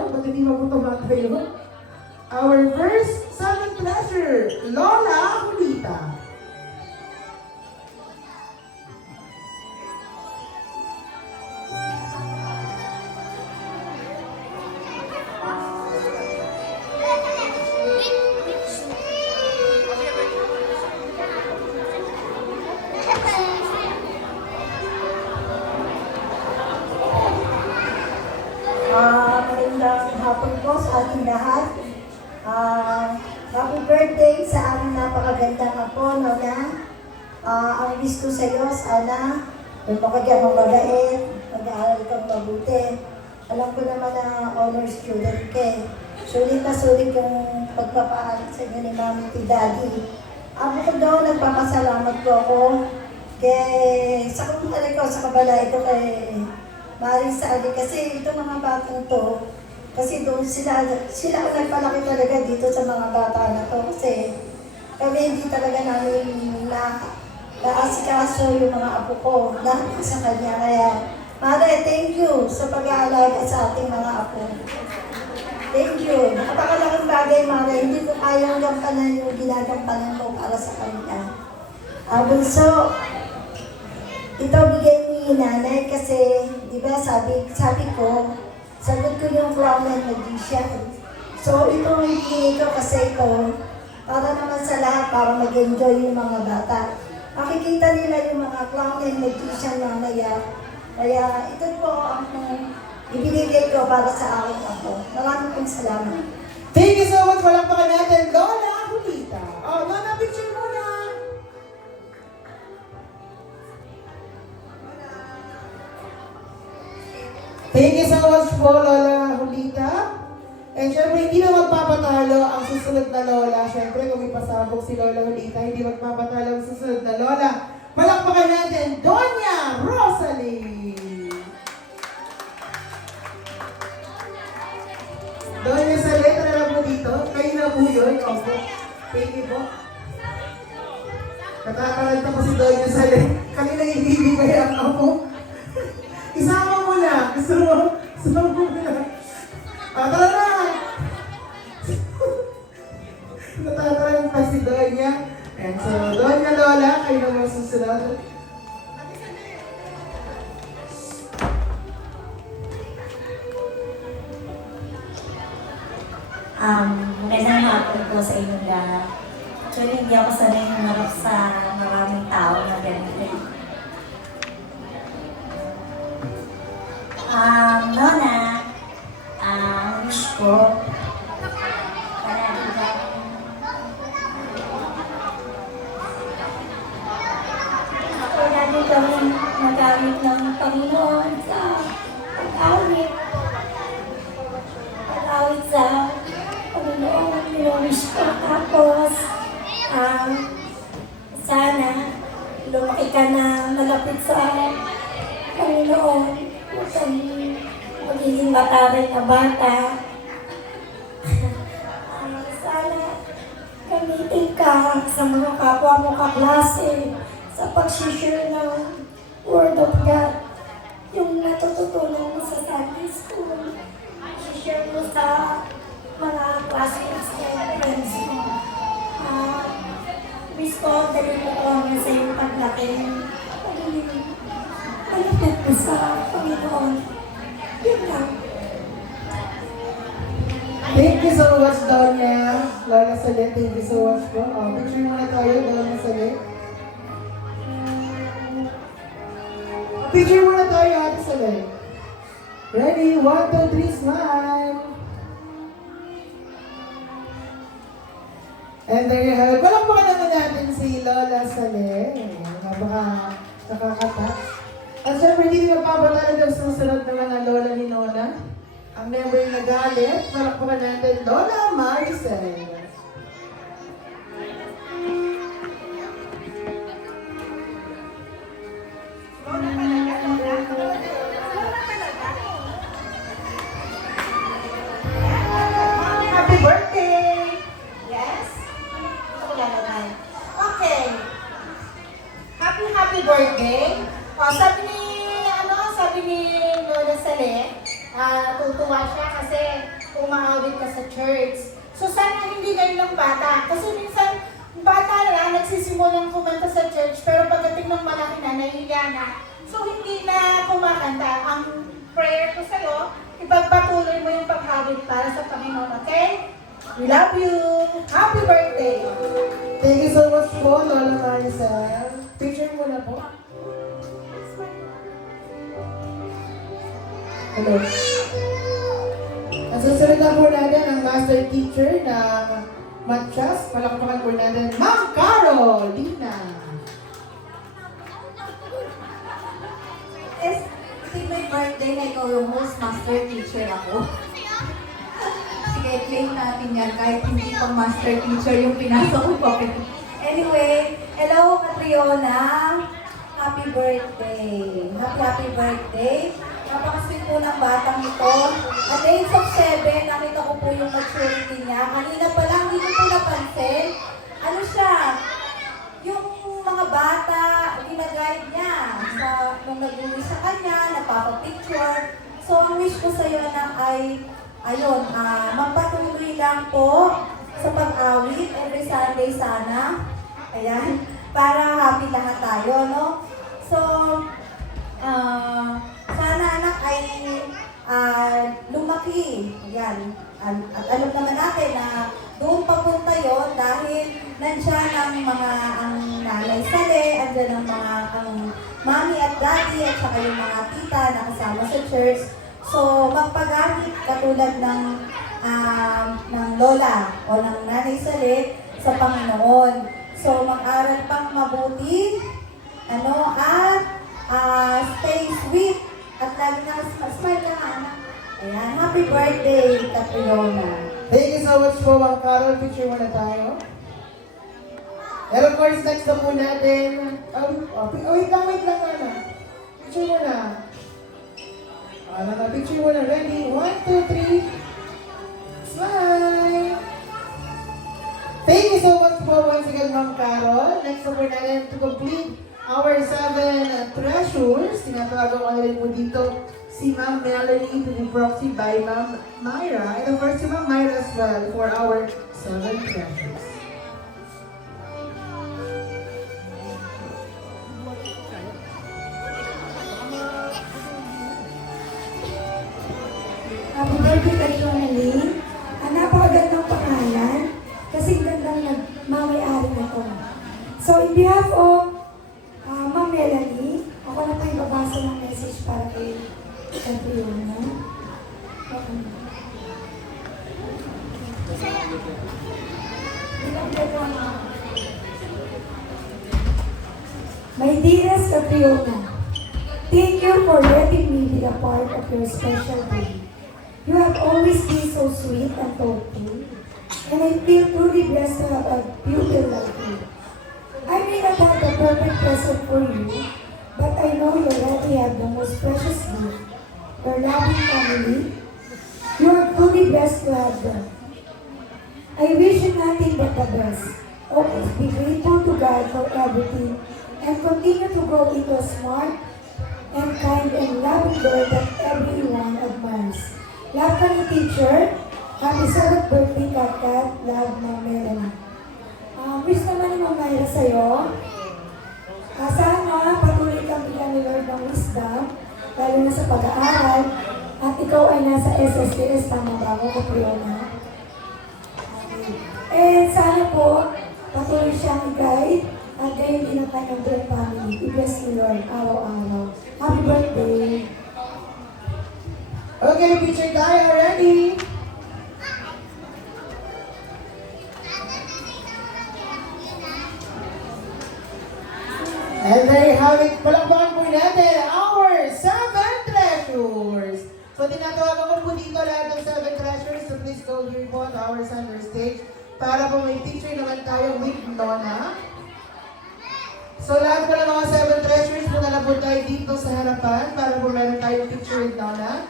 tayo? Ba't hindi magutama tayo? Our first silent pleasure, Lola Julita. Magandang hapon po sa ating lahat. Happy birthday sa aming napakagandang apo, Lola. Ang wish ko sa iyo, sana lumaki ka mabait, mag-aaral kang mabuti. Alam ko naman na honor student ka. Sulit na sulit yung pagpapaaral sa inyo ni Mami at Daddy. Ako daw, nagpapasalamat ko ako sa kumpare ko, sa kabalay ko kay Maring Sally, kasi itong mga batang to, kasi doon sila ang nagpalaki talaga dito sa mga bata na to, kasi kami hindi talaga namin naasikaso yung mga apo ko, lahat sa kanya. Kaya, Mare, thank you sa pag-aalaga sa ating mga apo. Thank you. Napakalaking bagay, Mare. Hindi ko kayang gampanan yung ginagampanan ko para sa kanila. Bunso, ito bigay ni nanay kasi, di ba, sabi ko, sagot ko yung Crown and Magician. So, ito ang hinihingi ko kasi ito, para naman sa lahat, para mag-enjoy yung mga bata. Makikita nila yung mga Crown and Magician mamaya. Kaya ito po ang ibinigay ko para sa akin ako. Maraming pong salamat. Thank you so much. Palakpakan natin, Lola Julita. Oh, Lola, picture muna. Thank you so much po, Lola Julita. And syempre, hindi na magpapatalo ang susunod na Lola. Syempre, kung may pasabog si Lola Julita, hindi magpapatalo ang susunod na Lola. Palakpakan natin, Doña Rosalie. Doña Salet, na po dito. Kayo na po yun. Opo. Thank you po. Natataranta po si Doña Salet. Kanina ibibigay ang ako. Isama mo na. Gusto mo? Isama mo na. Tara na! Natataranta pa si Doña. And so, Doña Lola, kayo na masusunod. Magandang hapon po sa inyong lahat. Actually, hindi ako sanay humarap sa maraming tao na ganito. Lola, wish ko, palagi kang palagi kang nagamit ng Panginoon sa pag-awit. Pag-awit sa Panginoon, wish ko. Tapos, sana lumaki ka na malapit sa Panginoon. Huwag kang magiging mataray na bata. Sana gamitin ka sa mga kapwa mo kaklase sa pag-share ng Word of God. Yung natututunan mo sa Sunday School, share mo sa mga classmates and friends mo. Wish ko, dali mo ko sa iyong paglaki. Malapit mo sa Panginoon. Yun lang. Thank you so much, Doña Lola Salet. Thank you so much po. Picture muna tayo, Doña Salet. Picture muna tayo, Ate Salet. Ready? 1, 2, 3, smile. And there you have it. Palakpakan naman natin si Lola Salet. Baka nakaka-touch. At syempre, hindi magpapatalo ng susunod na mga Lola ni Lola. Ang member na galit, palakpakan natin, Lola Maricel. Lola talaga, Lola. Lola talaga. Happy birthday! Yes? Ito ko lalagay. Okay. Happy birthday. Sabi ni Lola Salet, tutuwa siya kasi umaawit ka sa church. So sana hindi kayo lang bata. Kasi minsan, bata na nagsisimulang kumanta sa church, pero pagdating ng malaki na, nahihiya na. So hindi na kumakanta. Ang prayer ko sa'yo, ipagpatuloy mo yung pag-awit para sa Panginoon, okay? We love you! Happy birthday! Thank you so much po, Lola Maricel. Picture mo na po. Hello. Ang susunod na po natin ang master teacher ng Matchas. Palakpakan po natin, Ma'am Carolina. Yes, kasi may birthday na ikaw yung host, master teacher ako. Sige, claim natin yan kahit hindi pang master teacher yung pinasok ko pa. Anyway, hello Catriona. Happy birthday. Happy birthday. Napaka-sweet po ng batang ito. At age of 7, nakita ko po yung maturity niya. Kanina pa lang, hindi ko po napansin. Ano siya? Yung mga bata, ginaguide niya. Nung nag-uwi sa kanya, nagpapapicture. So, ang wish ko sa'yo na ay, ayun, magpatuloy lang po sa pag-awit every Sunday sana. Ayan, para happy lahat tayo, no? So, sana anak ay lumaki. Ayan. At alam naman natin na doon papunta yon dahil nandiyan ang nanay Sale, andyan ang mami at daddy at saka yung mga tita na kasama sa church. So, magpagamit katulad ng lola o ng nanay Sale sa Panginoon. So, mag-aral pang mabuti, stay sweet, at lagi na smile ka nga, anak. Ayan, happy birthday, Catriona. Thank you so much po, Ma'am Carol. Picture mo na tayo. And of course, next na po natin. Wait lang, Ana. Picture mo na. Picture mo na. Ready? 1, 2, 3. Smile! Thank you so much po once again, Ma'am Carol. Next na po natin to complete our 7 treasures. Tinatawagan ko na rin po dito si Ma'am Melanie to be proxy by Ma'am Myra. And of course, si Ma'am Myra as well for our 7 treasures. Happy birthday kay Jonalie. Ang napakagandang pangalan kasi gandang nagmamay-ari na ito. So, in behalf of Ma'am Melanie, ako na po yung babasa ng message para kay Catriona. My dearest Catriona, thank you for letting me be a part of your special day. You have always been so sweet and thoughtful, and I feel truly blessed to have a pupil like you. I may not have the perfect present for you, but I know you already have the most precious gift, your loving family. You are truly blessed to have them. I wish you nothing but the best. Always be grateful to God for everything, and continue to grow into a smart and kind and loving girl that everyone admires. Love ka ni teacher. Happy 7th birthday, Kat. Love mo, Melanie. Wish naman ni Ma'am Myra sa'yo. Sana patuloy kang bigyan ni Lord ng wisdom, lalo na sa pag-aaral, at ikaw ay nasa SSTS, tama ba ako, Catriona? And sana po, patuloy siyang i-guide, at gayon din ang kanyang buong family. I-bless ni Lord araw-araw. Happy birthday! Okay, picture tayo. Ready? And there you have it. Palakpakan po natin our 7 treasures. So, tinatawagan ko po dito lahat ng 7 treasures. So, please go here po on our center stage para po may picture naman tayo with Nona. So, lahat po ng mga 7 treasures, punta na po tayo dito sa harapan para po meron tayong picture with Nona.